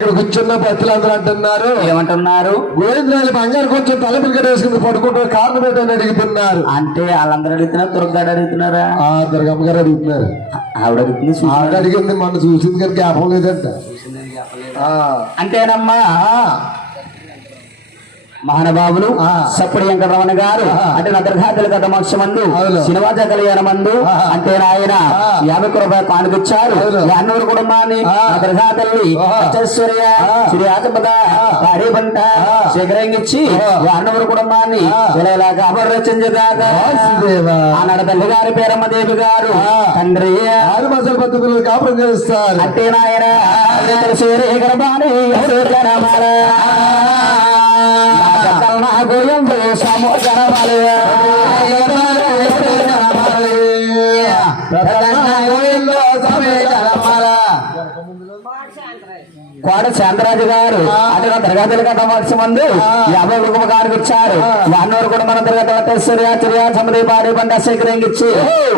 కూర్చున్న భక్తులు అందరూ అంటున్నారు. ఏమంటున్నారు? గోవిందరాజు బంగారు కొంచెం తలపిల్ కట్టేసుకుని పడుకుంటూ కారణం ఏంటని అడుగుతున్నారు. అంటే వాళ్ళందరూ అడుగుతున్నారు దుర్గాడు అడుగుతున్నారా? ఆ దుర్గమ్మ గారు అడుగుతున్నారు. ఆవిడ అడుగుతుంది ఆవిడ అడిగింది మన చూసింది కానీ జ్ఞాపకం లేదంట. ఆ, అంటేనమ్మా మహానుభావులు. సప్పుడు వెంకటరమణ గారు. అంటే నద్రఘాతుల గత మోక్షమందు. శ్రీనివాస కళ్యాణ మందు. అంటే ఆయన. యాభై రూపాయలు కానుకొచ్చారు అవును. అన్నూరు కుటుంబాన్ని ఆ. అచ్చశ్వర్య. శ్రీ ఆచపద. పాడి పంట. శేఖరంగిచ్చి. అన్నూరు కుటుంబాన్ని. ఇలా. ఆనాడు తల్లి గారి పేరమ్మ దేవి గారు. తండ్రి ఆరు మాసాల పద్ధతులు కాపురం చేస్తారు అంటే నాయన గర్భాన్ని కోట చంద్రరాజు గారు అతను తరగతులు గత వర్షం మందు యాభై కానుక ఇచ్చారు. వాన్నవరు కూడా మన తరగతుల సూర్యాచర్య సముద్ర పాడి పంట సేకరించి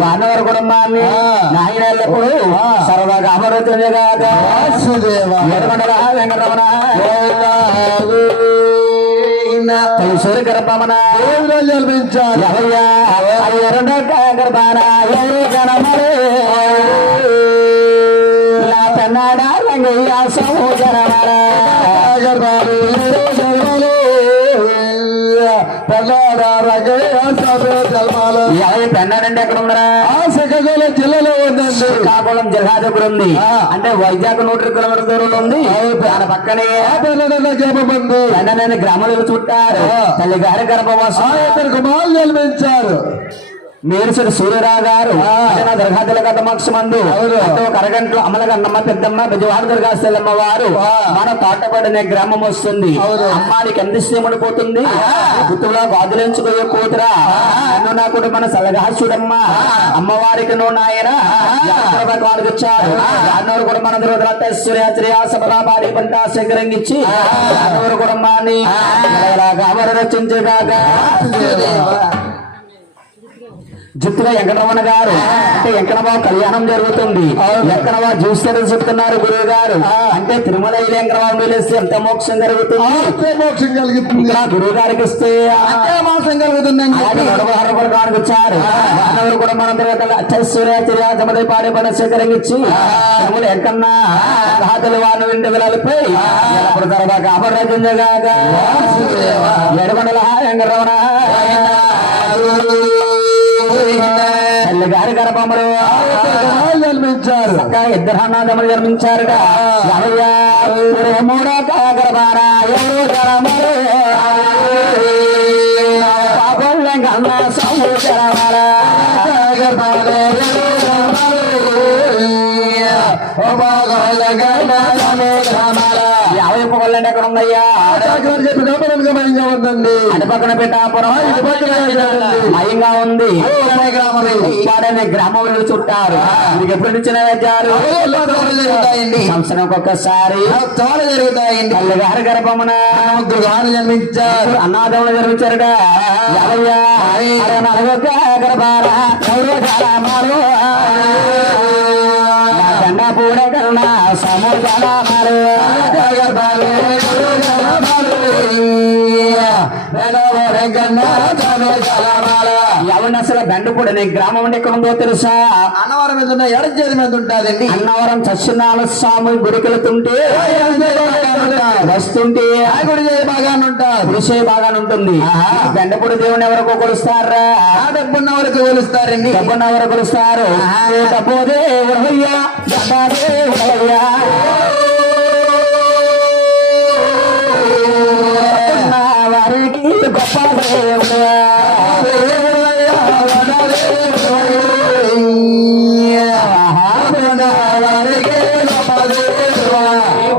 వాన్నవరు కుటుంబాన్ని నాయన ఎల్లప్పుడు సరదాగా అమరవుతుంది కాక వాసుదేవా. ఏడుకొండల వెంకటరమణ సూర్య గర్భమన గోవిందరాజు జన్మించారు ఎవయ్యా అది ఎర్ర గర్భాన ఎవరు జనమరే నా పెన్నాడా రంగయ్య సముద్రమర గర్భాలు ఎక్కడ ఉందరా శ్రీకాకుళం జిల్లాలో ఉందండి శ్రీకాకుళం జిల్లా దగ్గర ఉంది. అంటే వైజాగ్ నూట కిలోమీటర్ దూరంలో ఉంది. దాని పక్కనే పెన్ననేని గ్రామాలు చుట్టారు. తల్లి గారి గర్భవాసం ఇద్దరు కుమారులు జన్మించారు మేరుసరి సూర్యరావు గారు. దుర్గాతుల గత మందు ఒక అరగంటలో అమ్మలగన్నమ్మ పెద్దమ్మ బిజవాడ దుర్గాశలమ్మ వారు ఆ. మన తోటపడిన గ్రామం వస్తుంది. అమ్మానికి ఎంత ఇష్టం పోతుంది గుర్తులో గాజులంచుకోయే కూతురా. నన్ను నా కూడా మన సలహా చూడమ్మా. అమ్మవారికి నువ్వు నాయన. రానూరు కూడా మన దుర్గ సూర్యాచర్య సభలాబాడి పంట సేకరించి రానూరు కుటుంబాన్ని కామరు రచించగాక జుత్తుగా వెంకటరమణ గారు. అంటే వెంకటబాబు కళ్యాణం జరుగుతుంది. వెంకటబాబు చూస్తే చెప్తున్నారు గురువు గారు అంటే తిరుమల వెంకటబాబు నిలిస్తే ఎంత మోక్షం జరుగుతుంది? మోక్షం కలుగుతుంది. గురువు గారికి ఇస్తే మోక్షం నడవహారం కూడా మన అచ్చూర్యాచర్యాజమది పాడి పని సేకరించి తిరుమల ఎంకన్నా రాతలు వాను విలాలపై ఎల్లప్పుడు తర్వాత అమరజంజగాగా ఎడమండల వెంకటరమణ తల్లి గారి గర్భములు జన్మించారు ఇద్దరు అన్నాదములు? ఇరవై మూడో గర్భాన ఎవరు జనములు? పాపొల్లెంగన్న సముద్రమల. యాభై పొగలంటే ఎక్కడ ఉందయ్యా ఉందండి అటు పక్కన పెట్టాపురం ఇటు పక్కన పెట్టాపురం. మయంగా ఉంది గ్రామంలో చుట్టారు మీకు ఎప్పుడు ఇచ్చిన వేద్యాలు సంవత్సరం ఒక్కసారి తోడ జరుగుతాయండి తల్లి గారి గర్భమున ముగ్గురు జన్మించారు అన్నాదములు గర్భాల గండ పూడ అసలు బెండపూడి నీ గ్రామం అంటే ఎక్కడ ఉందో తెలుసా? అన్నవరం మీద ఉన్న ఎడచేది మీద ఉంటుందండి. అన్నవరం సత్యనారాయణ స్వామి గుడికెళ్తుంటే వస్తుంటే గుడి బాగా ఉంటారు కృషి బాగానే ఉంటుంది. బెండపూడి దేవుని ఎవరికో కొలుస్తారా? ఆ డబ్బున్న వరకు కొలుస్తారండి. డబ్బున్న ఎవరు కొలుస్తారు. డబ్బు దేవుడయ్యా డబ్బా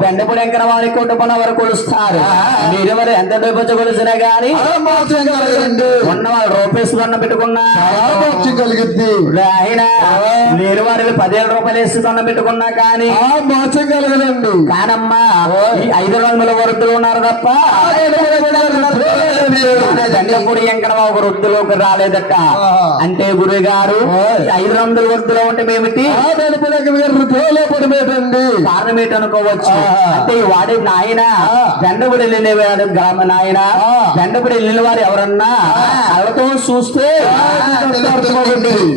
బెండపూడి ఎక్కడ వారి కుటుంబం ఎవరు కొలుస్తారు. మీరు మరి ఎంత డబ్బు కొలిసినా గానీ? మోక్షం కలగండి ఉన్న వాళ్ళు రూపేసి దండం పెట్టుకున్నా మోక్షం కలిగిద్ది ఆయన నేను వారికి పదివేల రూపాయలు వేసి దండం పెట్టుకున్నా కానీ. మోక్షం కలగదండి. కానమ్మా ఈ ఐదు వందల వృద్ధులు ఉన్నారు తప్ప. దండపూడి వెంకట ఒక వృద్ధులోకి రాలేదట. అంటే గురువు గారు ఐదు వందల వృద్ధులు ఉంటే మేమిటి? మీరు కారణం ఏంటి అనుకోవచ్చు ఆహా. అంటే వాడి నాయన ఆ. బెండబడి వెళ్ళినవాడు గ్రామ నాయన. బెండబడి వెళ్ళిన వారు ఎవరన్నా? కళ్ళతో చూస్తే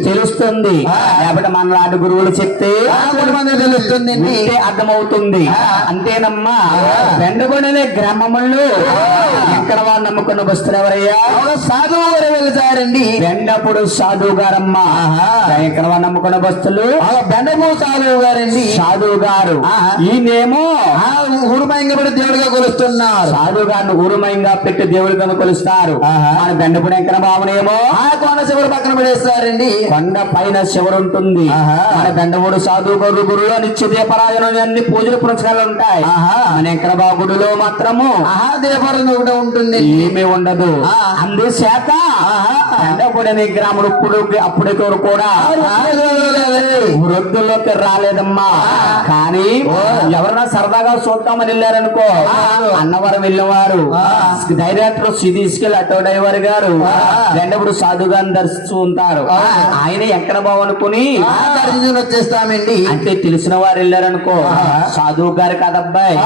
తెలుస్తుంది. లేకపోతే మన నాటి గురువులు చెప్తే తెలుస్తుంది అర్థమవుతుంది. అంతేనమ్మా. బెండబడిన గ్రామములు ఎక్కడ వారు నమ్ముకున్న వస్తున్నారు ఎవరయ్యా సాధువు గారు వెళ్తారండి బెండపుడు సాధువు గారమ్మా. ఎక్కడ వారు నమ్ముకున్న బస్తులు బెండపూ సాధువు గారండి. సాధువు గారు. ఈయనేమో ఉరుమయంగబడి దేవుడిగా కొలుస్తున్నారు. గారిని ఊరుమయంగా పెట్టి దేవుడి కనుక కొలుస్తారు. మన బెండపుడు ఎంకన భావనేమో? ఆ కోన శివుడు పక్కన పడేస్తారండి. కొండ పైన శివుడు ఉంటుంది. మన బెండముడు సాధువు గారు గురులో నిత్య దీపరాజనం అన్ని పూజలు పురస్కారాలు ఉంటాయి. మన ఎక్కడ గుడిలో మాత్రము ఆహా దీపాలను ఒకటి ఉంటుంది. ఏమీ ఉండదు. అందుచేత బెండపుడని గ్రాముడు ఇప్పుడు అప్పుడే కూడా వృద్ధుల్లోకి రాలేదమ్మా. కానీ ఎవరైనా సరదాగా చూద్దామని వెళ్ళారనుకో అన్నవరం వెళ్ళేవారు డైరెక్టర్ తీసుకెళ్ళి అటో డ్రైవర్ గారు. రెండప్పుడు సాధుగాని దర్శిస్తూ ఉంటారు. ఆయన ఎక్కడ బావనుకుని దర్శనం వచ్చేస్తామండి. అంటే తెలిసిన వారు వెళ్ళారనుకో. సాధువు గారు కదబ్బాయి.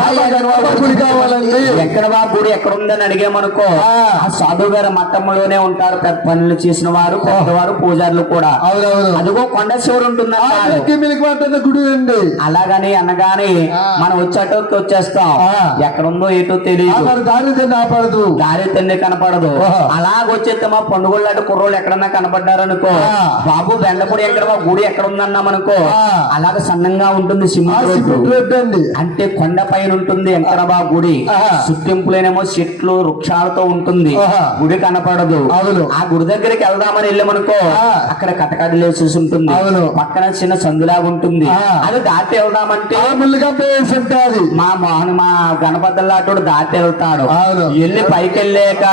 ఎక్కడ బా గుడి ఎక్కడ ఉందని అడిగామనుకో. ఆ. సాధువు గారు మట్టంలోనే ఉంటారు. పెద్ద పనులు చేసిన వారు పెద్దవారు పూజారులు కూడా. అదిగో కొండ శివుడు ఉంటున్నారు గుడి అండి. అలాగని అనగానే మనం వచ్చేటోకి వచ్చేస్తాం. ఆ. ఎక్కడుందో ఏటో తెలియదు. మరి దారి తిని ఆపడదు దారి తిండి కనపడదు. అలాగొచ్చేస్తే మా పండుగలు లాంటి కుర్రోళ్ళు ఎక్కడన్నా కనపడ్డారనుకో. బాబు బెండపూడి ఎక్కడ మా గుడి ఎక్కడ ఉందన్నామనుకో. అలాగ సన్నంగా ఉంటుంది సిమెంట్ అంటే కొండ పైన ఉంటుంది వెంకటబా గుడి ఆహా. చుట్టింపులేనేమో చెట్లు వృక్షాలతో ఉంటుంది. గుడి కనపడదు అవును. ఆ గుడి దగ్గరికి వెళ్దామని వెళ్ళామనుకో. అక్కడ కటకడలేసేసి ఉంటుంది అవును. పక్కన చిన్న సందులాగా ఉంటుంది. అది దాటి వెళ్దామంటే ఉంటుంది మా మోహన్ మా గణపతులాటోడు దాటి అవును. వెళ్ళి పైకి వెళ్ళాక.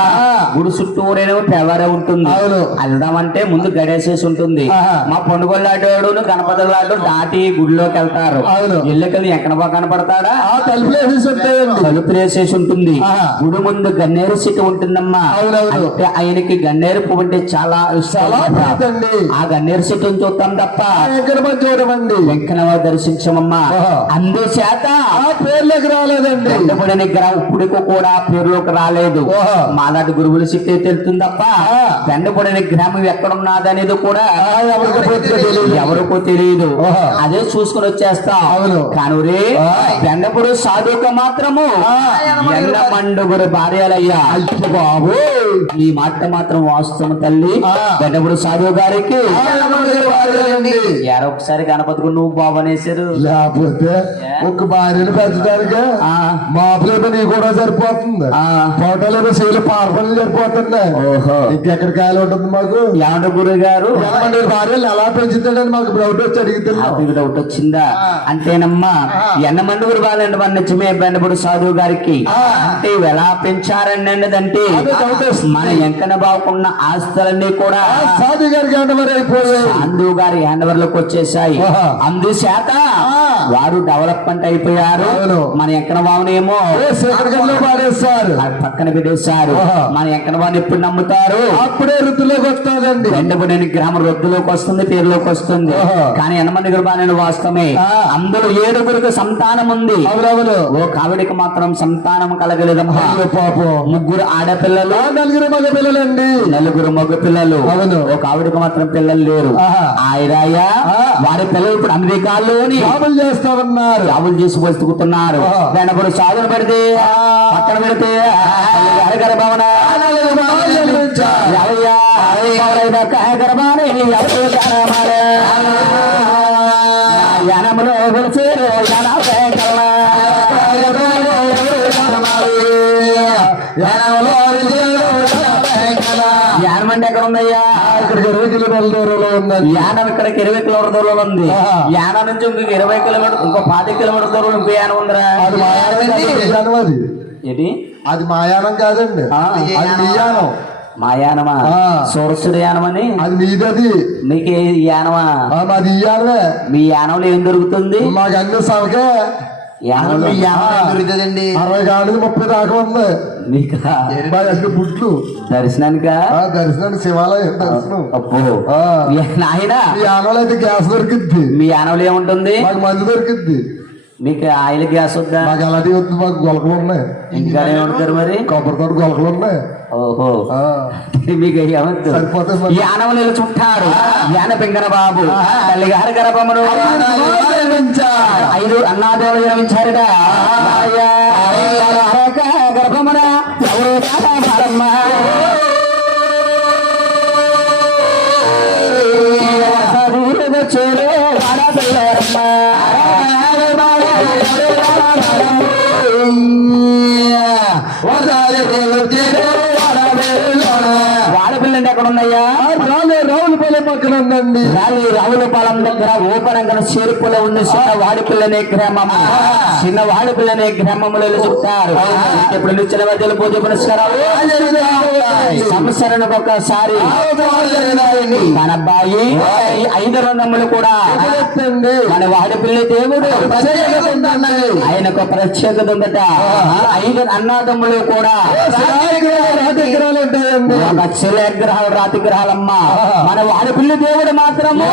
గుడి చుట్టూరేమో తెవరే ఉంటుంది. వెళ్దామంటే ముందు గడేసేసి ఉంటుంది. మా పండుగలాటోడు గణపతులాటో దాటి గుడిలోకి వెళ్తారు అవును. వెళ్ళకెళ్ళి ఎక్కడ కనపడతాడా తలుపు వేసేసి ఉంటుంది. గుడి ముందు గన్నేరు చెట్టు ఉంటుందమ్మా. అంటే ఆయనకి గన్నేరు పువ్వు అంటే చాలా ఆ గన్నేరు చెట్టును చూస్తాం తప్ప చూడమండి వెంకనవ దర్శించమమ్మా. అందుచేత ఆ పేర్లోకి రాలేదండి ఇప్పుడుకు కూడా పేరులోకి రాలేదు. మాలాంటి గురువులు చెప్తే తెలుస్తుంది తప్ప. వెంటబడిన గ్రామం ఎక్కడున్నది అనేది కూడా ఎవరికి తెలియదు. అదే చూసుకుని వచ్చేస్తాం. కానురే ఆ. వెండపుడు సాధుక మాత్రము. ఎన్న మండుగురు భార్యలయ్యా బాబు ఈ మాట మాత్రం వాస్తవం తల్లి. ఆ. వెండపుడు సాధువు గారికి. యారో ఒకసారి గణపతికు నువ్వు బాబు అనేసారు లేకపోతే ఒక భార్యను పెంచడానికి. మాపులేమో నీ కూడా సరిపోతుంది. ఆ. ఫోటోలేమో శైలి పార్పలు సరిపోతుంది ఓహో. ఇంకెక్కడ కాయలు ఉంటుంది మాకు? ఏమంటే గారు ఎనమంది భార్యలు ఎలా పెంచుతాడని మాకు డౌట్ వచ్చి అడుగుతున్నాం మీకు డౌట్ వచ్చిందా? అంటేనమ్మా ఎన్న మంది గురు బాలండి మన నిజమే బెండపుడు సాధువు గారికి. అంటే ఎలా పెంచారండి వస్తుంది. మన ఎంకన బాగున్న ఆస్తులన్నీ కూడా సాధు అయిపోయాయి. సాంధు గారి హ్యాండ్వర్లకు వచ్చేసాయి ఆహా. అందుచేత. వారు డెవలప్మెంట్ అయిపోయారు. మన శేఖరగంలో పాడేస్తారు పక్కన పెట్టేశారు. మన ఎంకన బావుని ఎప్పుడు నమ్ముతారు? అప్పుడే ఋతులోకి వస్తుందండి బెండబుడని గ్రామ రొద్దులోకి వస్తుంది పేరులోకి వస్తుంది. కానీ ఎనమంది గురుబాని వాస్తవమే. అందులో ఏడుగురికి సంతానం ఉంది. ఓ కావిడికి మాత్రం సంతానం కలగలేదమ్మా. ముగ్గురు ఆడపిల్లలు నలుగురు మగ పిల్లలండి నలుగురు మగ పిల్లలు అవును. ఒక ఆవిడకి మాత్రం పిల్లలు లేరు. ఆయరాయ. వారి పిల్లలు ఇప్పుడు అమెరికాలోని జాబులు చేస్తామన్నారు జాబులు చేసి బతుకుతున్నారు. వెనకడు సాధన పెడితే. పక్కన పెడితే హరిగర భవన నలుగురు మగ జన్మించారు. యావయ్యా, హరిగర గర్భాని ఎవరు జనమాలే. యానం అంటే ఎక్కడ ఉందయ్యా ఇక్కడికి ఇరవై కిలోమీటర్ల దూరంలో ఉందండి యానం ఇక్కడికి ఇరవై కిలోమీటర్ దూరంలో ఉంది. యానం నుంచి ఇంకొక ఇరవై కిలోమీటర్ ఇంకో పాతి కిలోమీటర్ దూరంలో ఇంకో యానం ఉందిరా? అది మాయానం అది ఏంటి? అది మాయానం కాదండి. ఆ. అది నియానం. మా యానమా ఆ. సూరసుడు యానమని? అది నీదది. నీకు యానమా? మాది ఇయ్యాలే మీ యానంలో ఏం దొరుకుతుంది? మాకు అన్ని సవకే. అరవై కాదు ముప్పై దాకా ఉంది. మీకు మా అన్ని బుట్లు దర్శనానిక? శివాలయం దర్శనం. అబ్బో. ఆ. నాయన ఈ యానంలో అయితే గ్యాస్ దొరికిద్ది. మీ యానంలో ఏముంటుంది? మాకు మందు దొరికిద్ది. మీకు ఆయిల్ గ్యాస్ వద్దా? మాకు అలాంటివి వద్దు మాకు గొలకలు ఉన్నాయి. ఇంటికాడ ఏమంటారు మరి? కొబ్బరి తోట గొలకలు ఉన్నాయి. ఓహో. మీకు ఏమద్దు. యానవ నిలుచుంటారు యాన పెంకన బాబు తల్లి గారి గర్భమును ఐదు అన్నాదేవులు జన్మించారట గర్భమున ఎవరు వాడపిల్లండి ఎక్కడ ఉన్నాయా రాలే రావులపల్లి పక్కన ఉందండి రావులపాలెం దగ్గర ఓపరంగన చేరుపులో ఉన్న చిన్న వాడిపిల్లనే గ్రామం చిన్న వాడిపిల్లనే గ్రామంలో చెప్తారు ఇప్పుడు నిచ్చిన మధ్యలో పూజ పురస్కారాలు సంవత్సరానికి ఒకసారి. మన అబ్బాయి ఐదు రంగములు కూడా. మన వాడిపిల్ల దేవుడు. ఆయనకు ప్రత్యేకత ఉందట. ఐదు అన్నాదమ్ములు కూడా. రాజగ్రహాలు ఉంటాయండి. ఒక చిల గ్రహాలు రాతి గ్రహాలమ్మ. మన వాడిపిల్ల దేవుడు మాత్రము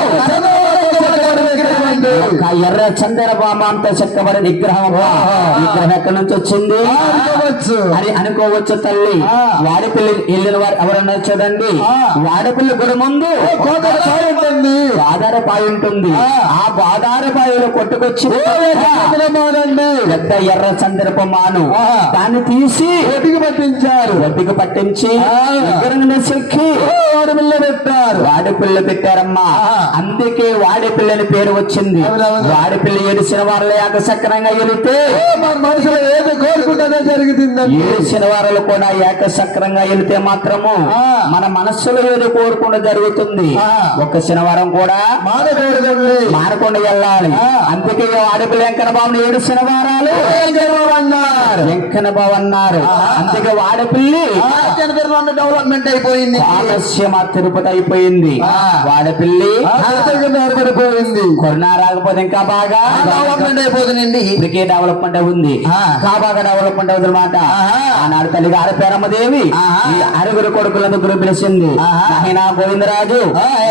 ఎర్ర చంద్రబామ అంత చెక్కబడి విగ్రహం విగ్రహం ఎక్కడి నుంచి వచ్చింది. అని అనుకోవచ్చు తల్లి. వాడిపిల్లి వెళ్ళిన వారు ఎవరన్నా చూడండి. వాడిపిల్లి గుడి ముందు సాయి ఉంటుంది? ఆ. బాదార పాయలో కొట్టుకొచ్చి పెద్ద ఎర్ర చంద్రపమాను. దాన్ని తీసి ఒటికి పట్టించారు. ఒడ్డుకు పట్టించి విగ్రహం చెక్కి వాడి పిల్ల పెట్టారు. వాడి పిల్ల పెట్టారమ్మా అందుకే వాడి పిల్లని పేరు వచ్చింది. అవునవును. వాడి పిల్ల ఏడిసిన వారిలో ఏకసక్రంగా వెళితే మన మనసులో ఏది కోరుకుంటుందో జరుగుతుందండి ఏడిసిన వారిలో కూడా ఏకసక్రంగా వెళితే మాత్రము. మన మనస్సులో ఏది కోరుకుండా జరుగుతుంది. ఆ. ఒక్క శనివారం కూడా మానకుండా వెళ్ళాలి. అందుకే వాడిపిల్ల వెంకట బాబుని ఏడు శనివారాలు అన్నారు. వెంకన్న బాబు అన్నారు అందుకే వాడపిల్లి డెవలప్మెంట్ అయిపోయింది. ఆ తిరుపతి అయిపోయింది. వాడపిల్లి ఏర్పడిపోయింది కొరోనా రాకపోతే ఇంకా బాగా డెవలప్మెంట్ అయిపోతుందండి ఇప్పటికే డెవలప్మెంట్ ఉంది ఆ. కా బాగా డెవలప్మెంట్ అవుతుంది అనమాట. ఆనాడు తల్లి గారి పేరమ్మదేవి. ఈ ఆరుగురు కొడుకుల ముగ్గురు పిలిచింది. ఆయన గోవిందరాజు.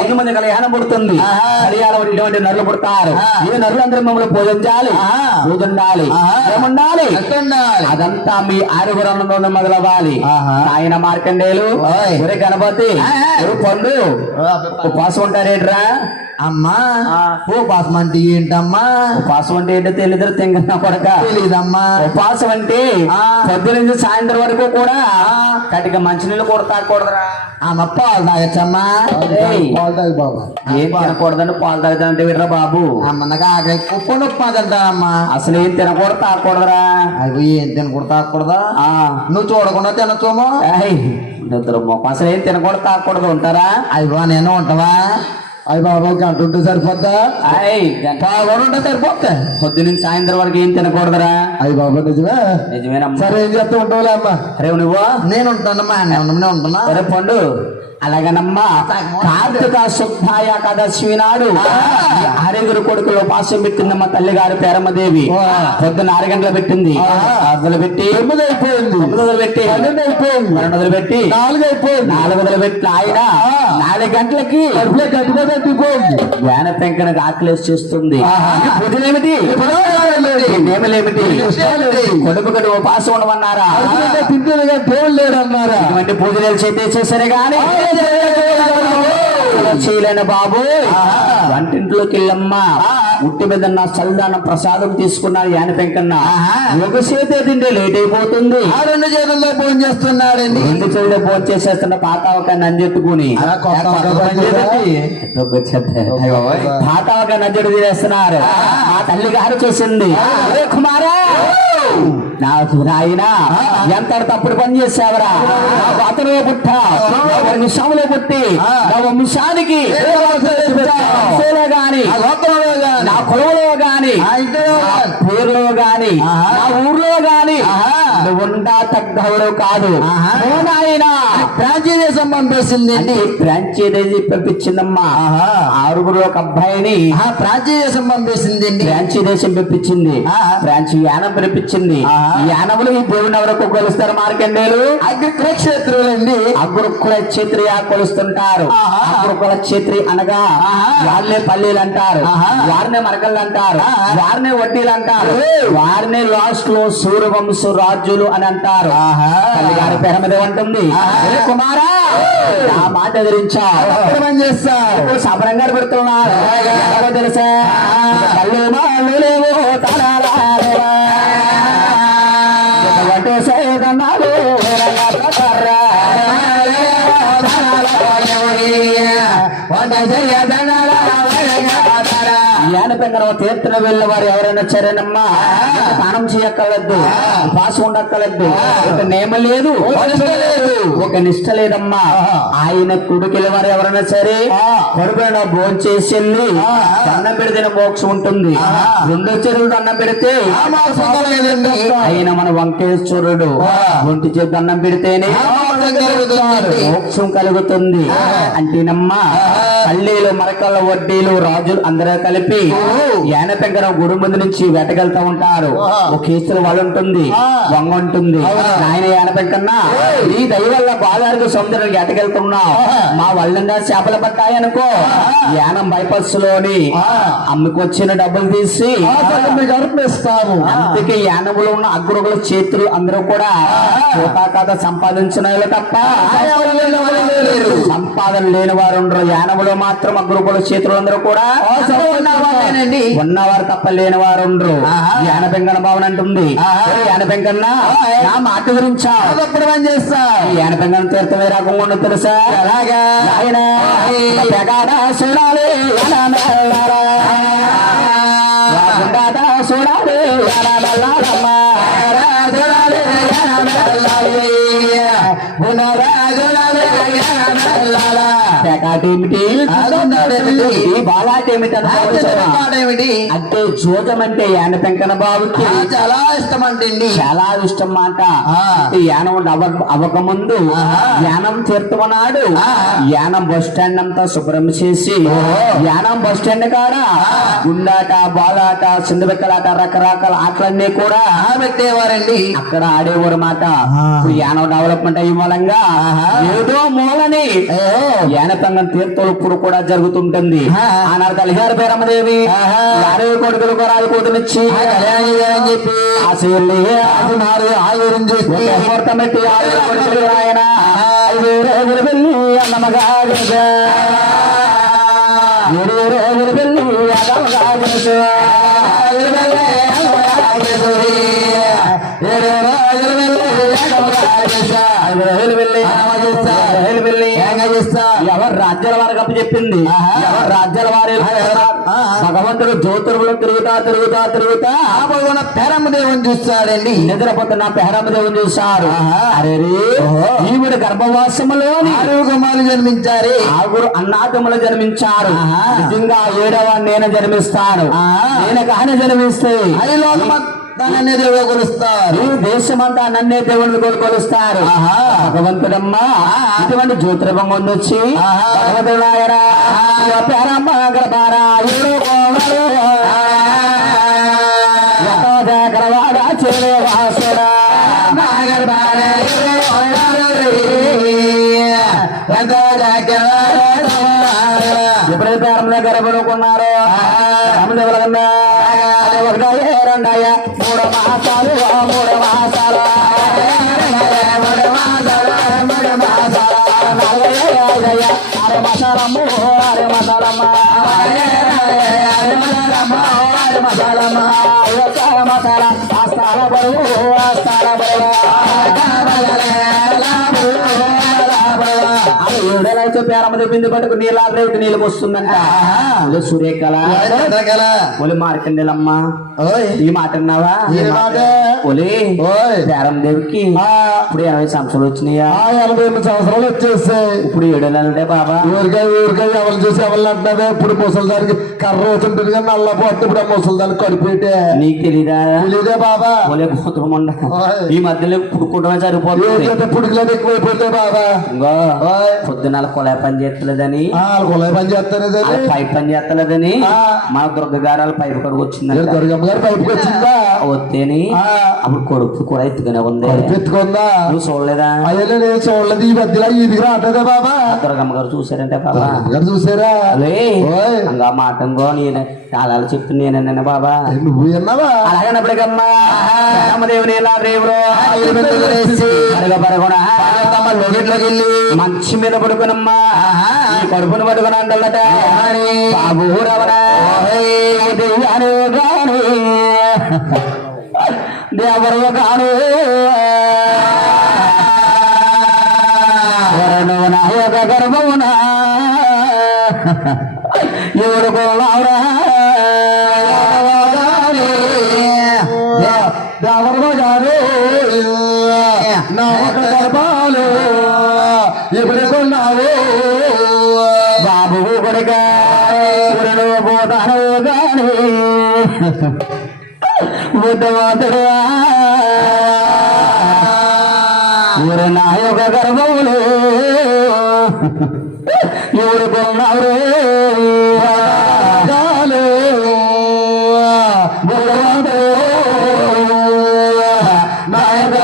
ముందు కళ్యాణం పుడుతుంది. కళ్యాణం ఇటువంటి నరులు పుడతారు. ఈ నరులందరూ మమ్మల్ని పూజించాలి. పూజుండాలి. ఏముండాలి? అదంతా మీ ఆరుగురు అన్నదోన మొదలవ్వాలి. ఆయన మార్కండేయులు ఓయ్. ఒరే గణపతి పండు? ఉపవాసం ఉంటారేట్రా? అమ్మా. ఉపాసం అంటే ఏంటమ్మా? ఉపవాసం అంటే ఏంటో తెలియదు తింగన కొడక. తెలీదమ్మా. ఉపవాసం అంటే. పొద్దు నుంచి సాయంత్రం వరకు కూడా కటిక మంచినీళ్ళు కూడా తాగకూడదురా. అమ్మ పాలు తాగచ్చమ్మా. పాలు తాగి బాబా. ఏం తినకూడదని పాలు తాగుతానంటే విడరా బాబు. అమ్మ నాకు ఆకలి. కుప్ప నొప్పి తింటానమ్మా అసలు ఏం తినకూడదు తాగకూడదురా. అవి ఏం తినకూడదు తాగకూడదా. నువ్వు చూడకుండా తినచ్చేమో. నిద్ర మొక్క అసలు ఏం తినకూడదు తాకూడదు ఉంటారా? అయ్యో నేను ఉంటావా? అయ్యి బాబా గంట ఉంటే సరిపోద్దా? అయ్ పాలు ఉంటే సరిపోతా పొద్దు నుంచి సాయంత్రం వరకు ఏం తినకూడదురా? అయ్యి బాబా నిజమే? నిజమేనమ్మా. సరే ఏం చేస్తూ ఉంటావులే అమ్మా? రేవు నువ్వు? నేను ఉంటానమ్మా నేను ఉంటున్నా సరే పండు. అలాగనమ్మా. కార్తీక శుద్ధ ఏకాదశి నాడు ఆరుగురు కొడుకులు పాసం పెట్టిందమ్మ తల్లి గారి పేరమ్మదేవి. పొద్దున్న ఆరు గంటలు పెట్టింది అర్ధలు పెట్టి తొమ్మిది అయిపోయింది. తొమ్మిది పెట్టి పన్నెండు అయిపోయింది. రెండు వందలు పెట్టి నాలుగు అయిపోయింది. నాలుగు వందలు పెట్టి ఆయన నాలుగు గంటలకి తగ్గిపోయింది వ్యాన పెంకనకు ఆకలేసి చేస్తుంది. ఆహా. ఈ పూజలేమిటి ఈ నేమలేమిటి? నిమిషాలేమిటి? కొడుకు గడు ఉపాసం ఉండమన్నారా? తింటుందిగా దేవుడు లేడు అన్నారా ఇటువంటి పూజలు చేస్తే చేశారే గాని. చేయలేని బాబు. వంటింట్లోకి వెళ్ళమ్మా ఉట్టి మీద నా చల్దాన ప్రసాదం తీసుకున్నాడు యాన పెంకన్న. ఒక చేతే తింటే లేట్ అయిపోతుంది. ఆ రెండు చేతుల్లో ఫోన్ చేస్తున్నాడండి. రెండు చేతులు ఫోన్ చేసేస్తున్న పాత ఒక నంజెత్తి. పాత ఒక మా తల్లి గారు చూసింది "ఒరే కుమారా. నాకు నాయన ఎంత తప్పుడు పని చేసావరా? నా బాతలో పుట్టా నా వంశాములో పుట్టి నా వంశానికి వంశంలో గాని నా కులంలో గాని పేరులో గాని ఆహా. నా ఊర్లో గాని ఆహా. నువ్వుండా తగ్గవరు కాదు. ఆహా. నాయనా. దేశం పంపేసింది. అంటే ఫ్రాంచీ దేశీ పంపించిందమ్మా. ఆహా. ఆరుగురు ఒక అబ్బాయిని దేశం పంపేసింది. అండి ఫ్రాంచీ దేశం పంపించింది. ఆహా. ఫ్రాంచీ యానం పంపించింది. ఆహా. యానవులు ఈ దేవుని ఎవరికి కొలుస్తారు మార్కండేలు అగ్రికుల క్షేత్రులండి అగ్రుకుల క్షత్రియ కొలుస్తుంటారు. అగ్రుకుల క్షత్రి అనగా. వారినే పల్లీలు అంటారు. వారినే మరకళ్ళు అంటారు. వారినే వడ్డీలు అంటారు. వారినే లాస్ట్లో సూర్యవంశ రాజులు అని అంటారు. గారి పేరు మీద ఉంటుంది కుమారా ఆ మాట ఎదిరించా పని చేస్తారు? సబరంగా పెడుతున్నారు. తెలుసా? తలాలా ఏనపెంగరం తీర్థన వెళ్ళిన వారు ఎవరైనా వచ్చారేనమ్మా స్నానం చేయక్కర్లేదు పాసు ఉండక్కర్లేదు ఒక నియమం లేదు ఒక నిష్ట లేదు. ఒక నిష్ట లేదమ్మా. ఆయన కుడికెళ్ళి వారు ఎవరైనా సరే ఆ. కడుపున భోజనం చేసి. దండం పెడితే మోక్షం ఉంటుంది. రెండో చెరువులు దండం పెడితే ఆయన మన వంకేశ్వరుడు. ఒంటి చేతి దండం పెడితేనే మోక్షం కలుగుతుంది అంటేనమ్మా. పల్లీలు మరకల వడ్డీలు రాజులు అందరూ కలిపి. యానపెంకరం గుడి ముందు నుంచి వెతకెళ్తా ఉంటారు. ఒక ఈశ్వరు వాళ్ళు ఉంటుంది. వంగ ఉంటుంది. ఆయన యానపెంకన్నా. ఈ దయ వల్ల గోదావరికి సముద్రానికి. మా వల్లంగా చేపలు పట్టాయనుకో. యానం బైపాస్లోని. అమ్ముకొచ్చిన డబ్బులు తీసి అందుకే యానములో ఉన్న అగ్రకుల చేతులు అందరూ కూడా. కోటాకాత సంపాదించిన వాళ్ళు తప్ప. సంపాదన లేని వారు ఉండరు యానములో మాత్రం అగ్రకుల చేతులు అందరూ కూడా. ఉన్నవారు తప్ప లేని వారు ఉండరు. యాన పెంకన్న భావన అంటుంది ఆహా. "ఓయ్ యాన పెంకన్న నా మాట గురించా చేస్తా యాన తీర్థమే రాకుండా తెలుసా ఎలాగా? ఆయన చూడాలి. చూడాలి Nara. ఏమిటి? అంటే జోజం అంటే యాన పెంకన బాబుకి. చాలా ఇష్టం అంటే చాలా ఇష్టం మాట. అంటే యానం అవ అవ్వకముందు ఆహా. యానం తీర్థమన్నాడు. యానం బస్ స్టాండ్ అంతా శుభ్రం చేసి. యానం బస్ స్టాండ్ కాడ గుండాట బాలాట చిందబెక్కలాట రకరకాల ఆటలన్నీ కూడా పెట్టేవారండి. అక్కడ ఆడేవారు మాట యానం డెవలప్మెంట్ అయ్యే మూలంగా. ఏదో మూలని యానపంగం తీర్థం ఇప్పుడు కూడా జరుగుతుంటుంది. ఆనాడు కలిహార పేరమ్మదేవి. కొడుకులు కొరాలి కూతునిచ్చి కళ్యాణం చెప్పి. ఆయురం ముహూర్తం పెట్టి కొడుకులు ఆయన. ఐదు రోజులు వెళ్ళి అన్నమగా గెలుస. ఏడు రోజులు వెళ్ళి అన్నమగా గెలుస. ఏడు రాజ్యాల వారికి అప్పు చెప్పింది ఆహా. ఎవరు రాజ్యాల వారి. భగవంతుడు జ్యోతిర్ములు తిరుగుతా తిరుగుతా తిరుగుతా ఆపదన పేరమ్మ దేవుని చూస్తాడండి నిద్రపోతున్న పెహరమ్మ దేవుని ఆహా. అరే. ఈవిడ గర్భవాసములోని ఆరు కుమారులు జన్మించారు ఆగురు అన్నాతములు జన్మించారు. నిజంగా ఏడవ నేను జన్మిస్తాను. నేను కాని జన్మిస్తే అది లోకమనే దేవుడు కొలుస్తారు. దేశమంతా నన్నే దేవుని కొలుస్తారు. ఆహా. భగవంతుడమ్మా ఇటువంటి జ్యోతిర్భంగం వచ్చి ఆహా. భగవంతుడు ఆయన పేరమ్మ గర్భార ఏడు కోవలు గర్భాడ చేరే వాసుడా ఎప్పుడైతే పేరమ్మ గర్భనుకున్నారో రామదేవులకన్నా ఒకటాయ రెండాయ మూడు మాసాలు ఆ మూడు మాసాల మూడు మాసాల. మూడు మాసాల నాలుగయ్య ఐదయ్య ఆరు మసాలమ్మ ఆరు మసాలమ్మ ఆరు మసాలమ్మ ఆరు మసాలమ్మ మసాల ఆస్తాల బరువు ఆస్తాల బరువు ఏడేళ్ళైతే పేరమ్మ చెప్పింది పట్టుకు నీళ్ళ రేటు నీళ్ళు వస్తుందంట సూర్యకళ. ఒలి మార్కండేలమ్మ. ఈ మాట విన్నావా? ఏ మాట? పేరం దేవికి. ఇప్పుడు ఎనభై సంవత్సరాలు వచ్చినాయా ఎనభై ఎనిమిది సంవత్సరాలు వచ్చేసాయి ఇప్పుడు ఏడేళ్ళంటే బాబా. ఊరికాయ ఊరికాయ ఎవరు చూసి ఎవరు అంటున్నావే? ఇప్పుడు ముసలిదానికి కర్ర అవుతుంటుంది కానీ నల్ల పోతే ఇప్పుడు ఆ ముసలిదానికి కడిపెట్టే నీకు తెలీదా? తెలీదే బాబా. ఒలే గోత్రం ఉండ. ఈ మధ్యలో పుడుకుంటమే సరిపోతుంది. పుడికిలేదు ఎక్కువైపోతే బాబా. ఇంకో. పొద్దున కొల కుళాయి పని చేస్తలేదని. కులాయి పని వాళ్ళ పైప్ పని చేస్తలేదని ఆ. మా దుర్గ గారు పైపు కడుగు వచ్చిందంట. దుర్గమ్మ గారు బయటకు వచ్చిందా? వస్తేని అప్పుడు కొడుకు కూడా ఎత్తుకునే ఉంది ఎత్తుకుందా నువ్వు చూడలేదా నేను చూడలేదు ఈ మధ్యలో ఇది రావట్లేదా బాబా దుర్గమ్మ గారు చూసారంటే బాబా గారు చూసారా. ఇంకా మాటంగో నేను అలా చెప్పి నేనన్నా బాబా నువ్వు విన్నావా అలాగనప్పటికమ్మా రామదేవుని ఎలా దేవుడు పరగొన లోకెట్లోకి వెళ్ళి మంచి మీద పడుకునమ్మా కడుపును పట్టుకుని అంటల్లట బాబు రవణ దెయ్యాను గాను దేవరు గాను వరణు నాయక గర్భమున ఎవరు కోలావురా దేవరమ్మ గారు నా ఒక గర్భాలు ఎప్పుడు కొన్నావు బాబు కొడుక ఊరిలో పోతాను గాని బుద్ధవాతుడువా ఊరి నాయక గర్భములు. ఎవరు కొన్నావు గాలు. నాయక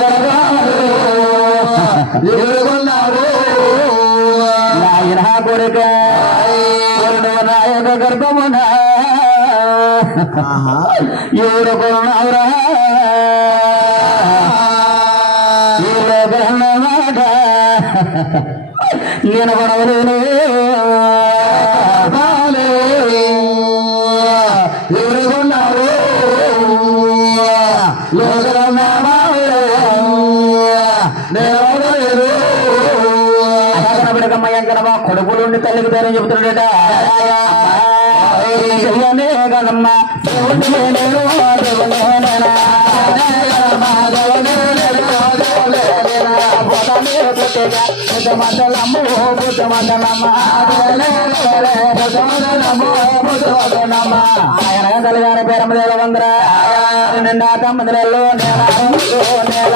ఎవరు మాట నేను కొనవలేను. ఎదుర్కొన్నారు కనబడకమ్మయ్యంకనమ్మా కొడుకులుండి తల్లికి ధైర్యం చెబుతున్నాడట. చెయ్యనే కదమ్మా నేను దేవుడినే నేనా. పోతానే పుట్టేగా, పుట్టమంటలమ్ము, పుట్టమంటలమ్మ. పుట్టమంటలమ్మ. ఆయన తల్లిగారి పేరు వందరా నిండా తమ్ముదలలో నేల నేల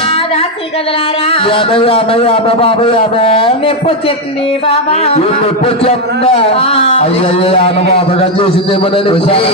యాభై యాభై యాభై బాబు యాభై. నొప్పి వచ్చేస్తుంది బాబా. ఎప్పుడు చెప్తుందా అయ్యయ్య అనుభవం చేసిందేమోనని